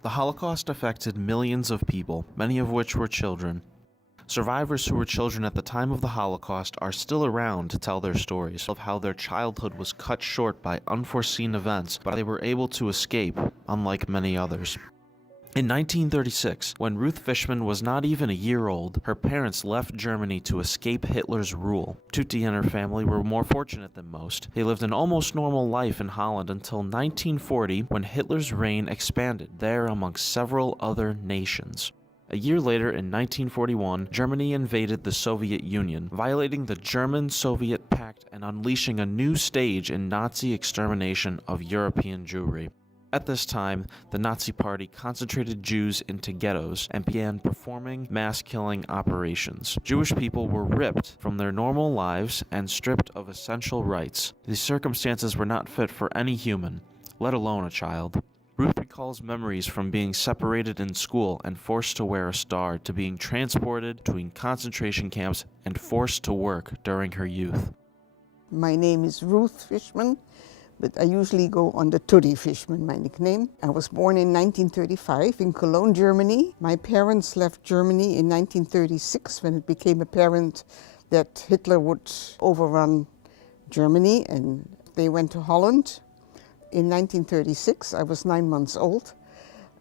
The Holocaust affected millions of people, many of which were children. Survivors who were children at the time of the Holocaust are still around to tell their stories of how their childhood was cut short by unforeseen events, but they were able to escape, unlike many others. In 1936, when Ruth Fishman was not even a year old, her parents left Germany to escape Hitler's rule. Tutti and her family were more fortunate than most. They lived an almost normal life in Holland until 1940, when Hitler's reign expanded there amongst several other nations. A year later, in 1941, Germany invaded the Soviet Union, violating the German-Soviet Pact and unleashing a new stage in Nazi extermination of European Jewry. At this time, the Nazi Party concentrated Jews into ghettos and began performing mass-killing operations. Jewish people were ripped from their normal lives and stripped of essential rights. These circumstances were not fit for any human, let alone a child. Ruth recalls memories from being separated in school and forced to wear a star, to being transported between concentration camps and forced to work during her youth. My name is Ruth Fishman, but I usually go under Tutti Fishman, my nickname. I was born in 1935 in Cologne, Germany. My parents left Germany in 1936 when it became apparent that Hitler would overrun Germany, and they went to Holland. In 1936, I was 9 months old,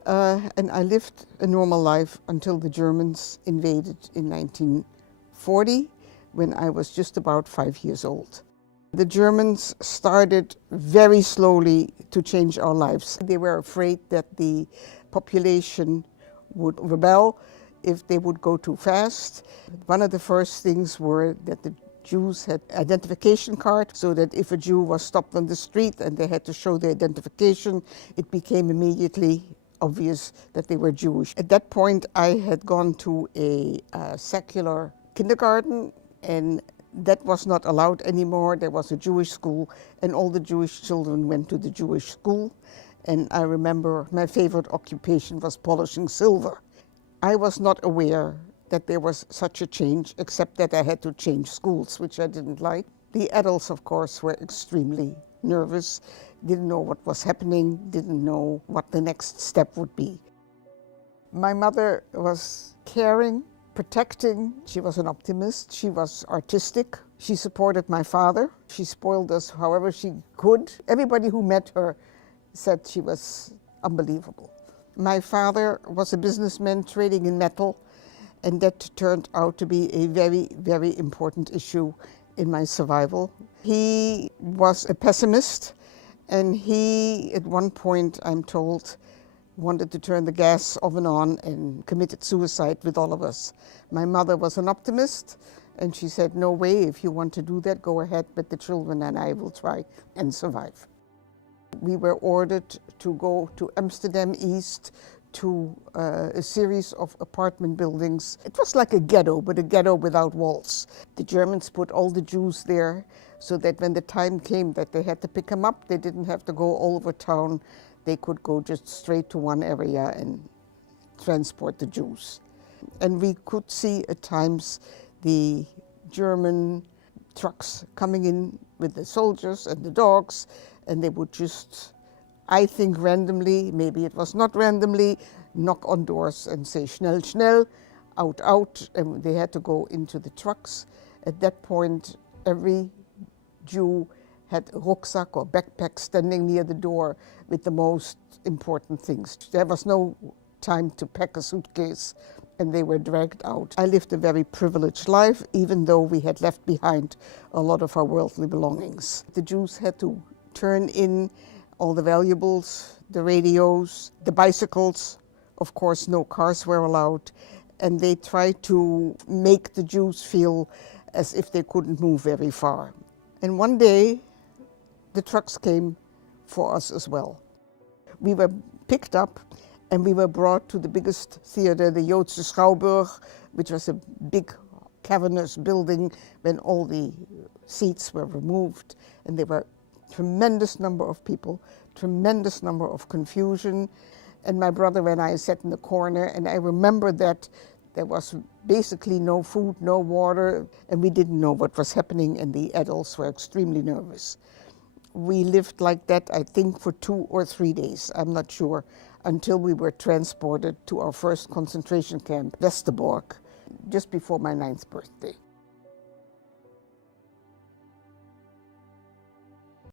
and I lived a normal life until the Germans invaded in 1940, when I was just about 5 years old. The Germans started very slowly to change our lives. They were afraid that the population would rebel if they would go too fast. One of the first things were that the Jews had identification card, so that if a Jew was stopped on the street and they had to show their identification, it became immediately obvious that they were Jewish. At that point, I had gone to a secular kindergarten, and that was not allowed anymore. There was a Jewish school, and all the Jewish children went to the Jewish school. And I remember my favorite occupation was polishing silver. I was not aware that there was such a change, except that I had to change schools, which I didn't like. The adults, of course, were extremely nervous, didn't know what was happening, didn't know what the next step would be. My mother was caring, protecting. She was an optimist. She was artistic. She supported my father. She spoiled us however she could. Everybody who met her said she was unbelievable. My father was a businessman trading in metal, and that turned out to be a very, very important issue in my survival. He was a pessimist, and he, at one point, I'm told, wanted to turn the gas oven on and committed suicide with all of us. My mother was an optimist, and she said, no way, if you want to do that, go ahead, but the children and I will try and survive. We were ordered to go to Amsterdam East, to a series of apartment buildings. It was like a ghetto, but a ghetto without walls. The Germans put all the Jews there so that when the time came that they had to pick them up, they didn't have to go all over town. They could go just straight to one area and transport the Jews. And we could see at times the German trucks coming in with the soldiers and the dogs, and they would just, I think randomly, maybe it was not randomly, knock on doors and say, schnell, schnell, out, out, and they had to go into the trucks. At that point, every Jew had a rucksack or backpack standing near the door with the most important things. There was no time to pack a suitcase, and they were dragged out. I lived a very privileged life, even though we had left behind a lot of our worldly belongings. The Jews had to turn in all the valuables, the radios, the bicycles. Of course, no cars were allowed, and they tried to make the Jews feel as if they couldn't move very far. And one day, the trucks came for us as well. We were picked up and we were brought to the biggest theater, the Joodse Schouwburg, which was a big cavernous building when all the seats were removed, and there were tremendous number of people, tremendous number of confusion. And my brother and I sat in the corner, and I remember that there was basically no food, no water, and we didn't know what was happening, and the adults were extremely nervous. We lived like that, I think, for 2 or 3 days. I'm not sure until we were transported to our first concentration camp, Westerbork, just before my 9th birthday.